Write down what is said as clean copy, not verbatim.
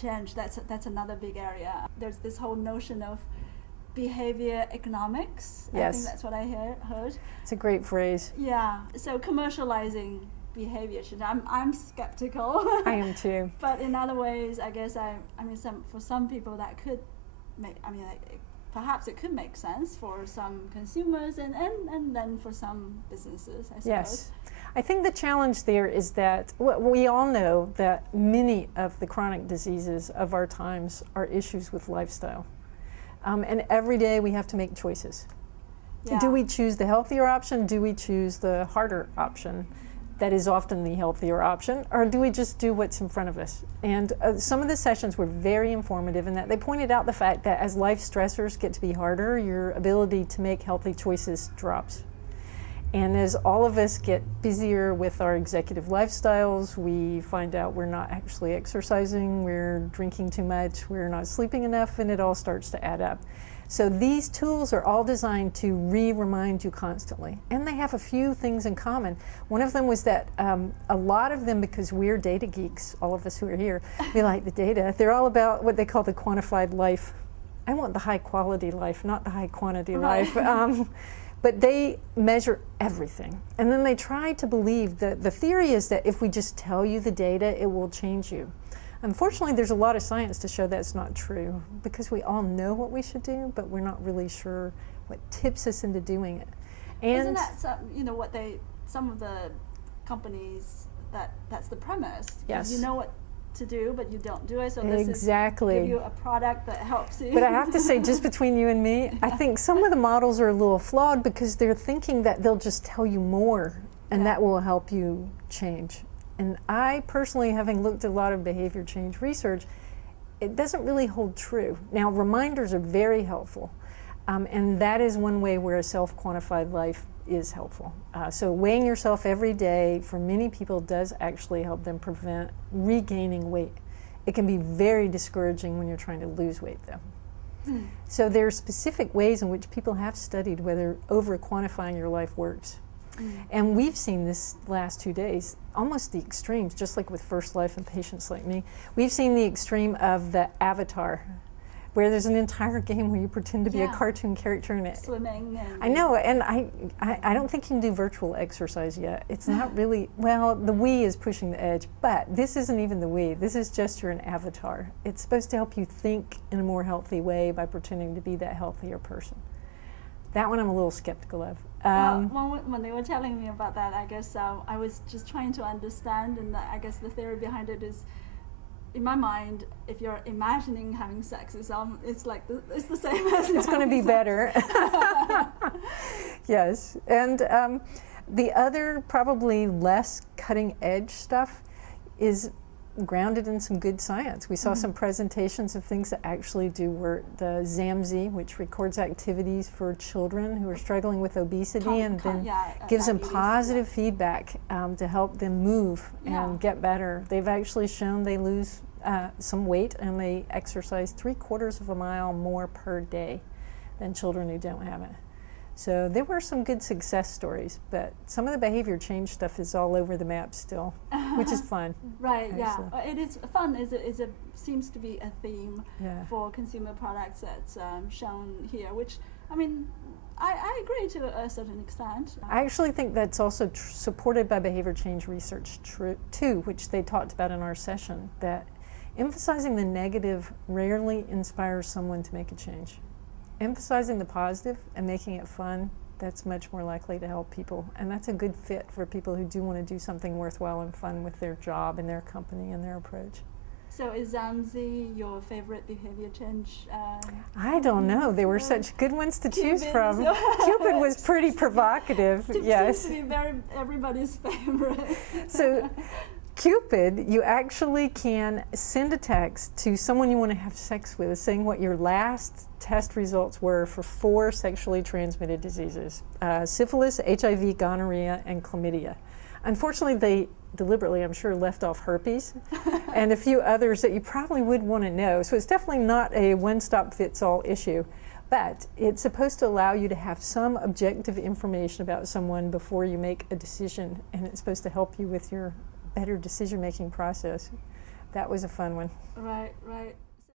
change, that's another big area. There's this whole notion of behavior economics. Yes. I think that's what I heard. It's a great phrase. Yeah. So commercializing behavior change, I'm skeptical. I am too. But in other ways, I guess for some people that could make. Perhaps it could make sense for some consumers and then for some businesses, I suppose. Yes. I think the challenge there is that we all know that many of the chronic diseases of our times are issues with lifestyle. And every day we have to make choices. Yeah. Do we choose the healthier option? Do we choose the harder option? That is often the healthier option, or do we just do what's in front of us? And some of the sessions were very informative in that they pointed out the fact that as life stressors get to be harder, your ability to make healthy choices drops. And as all of us get busier with our executive lifestyles, we find out we're not actually exercising, we're drinking too much, we're not sleeping enough, and it all starts to add up. So these tools are all designed to remind you constantly. And they have a few things in common. One of them was that a lot of them, because we're data geeks, all of us who are here, we like the data, they're all about what they call the quantified life. I want the high quality life, not the high quantity life. But they measure everything. And then they try to believe that the theory is that if we just tell you the data, it will change you. Unfortunately, there's a lot of science to show that's not true, because we all know what we should do, but we're not really sure what tips us into doing it. And isn't that some of the companies, that's the premise? Yes. You know what to do, but you don't do it, so exactly. this is give you a product that helps you. But I have to say, just between you and me, I think some of the models are a little flawed because they're thinking that they'll just tell you more and that will help you change. And I personally, having looked at a lot of behavior change research, it doesn't really hold true. Now, reminders are very helpful, and that is one way where a self-quantified life is helpful. So weighing yourself every day for many people does actually help them prevent regaining weight. It can be very discouraging when you're trying to lose weight, though. So there are specific ways in which people have studied whether over-quantifying your life works. And we've seen this last 2 days, almost the extremes, just like with First Life and patients like me. We've seen the extreme of the avatar, where there's an entire game where you pretend to be a cartoon character in it. Swimming. And I know, and I don't think you can do virtual exercise yet. It's not really, well, the Wii is pushing the edge, but this isn't even the Wii. This is just you're an avatar. It's supposed to help you think in a more healthy way by pretending to be that healthier person. That one I'm a little skeptical of. When they were telling me about that, I guess I was just trying to understand, and I guess the theory behind it is, in my mind, if you're imagining having sex, it's like it's the same as it's going to be better. Yes, and the other probably less cutting edge stuff is grounded in some good science. We saw some presentations of things that actually do work. The ZAMZ, which records activities for children who are struggling with obesity and then gives them positive feedback to help them move and get better. They've actually shown they lose some weight and they exercise 3/4 of a mile more per day than children who don't have it. So there were some good success stories, but some of the behavior change stuff is all over the map still, which is fun. Right, it is fun. It seems to be a theme for consumer products that's shown here, which, I mean, I agree to a certain extent. I actually think that's also supported by behavior change research too, which they talked about in our session, that emphasizing the negative rarely inspires someone to make a change. Emphasizing the positive and making it fun, that's much more likely to help people. And that's a good fit for people who do want to do something worthwhile and fun with their job and their company and their approach. So is ZAMZ your favorite behavior change? I don't know. There were such good ones to choose from. Cupid was pretty provocative. Yes. Seems to be everybody's favorite. So Cupid, you actually can send a text to someone you want to have sex with saying what your last test results were for 4 sexually transmitted diseases: syphilis, HIV, gonorrhea, and chlamydia. Unfortunately, they deliberately, I'm sure, left off herpes and a few others that you probably would want to know. So it's definitely not a one-stop-fits-all issue. But it's supposed to allow you to have some objective information about someone before you make a decision, and it's supposed to help you with your better decision-making process. That was a fun one. Right, right.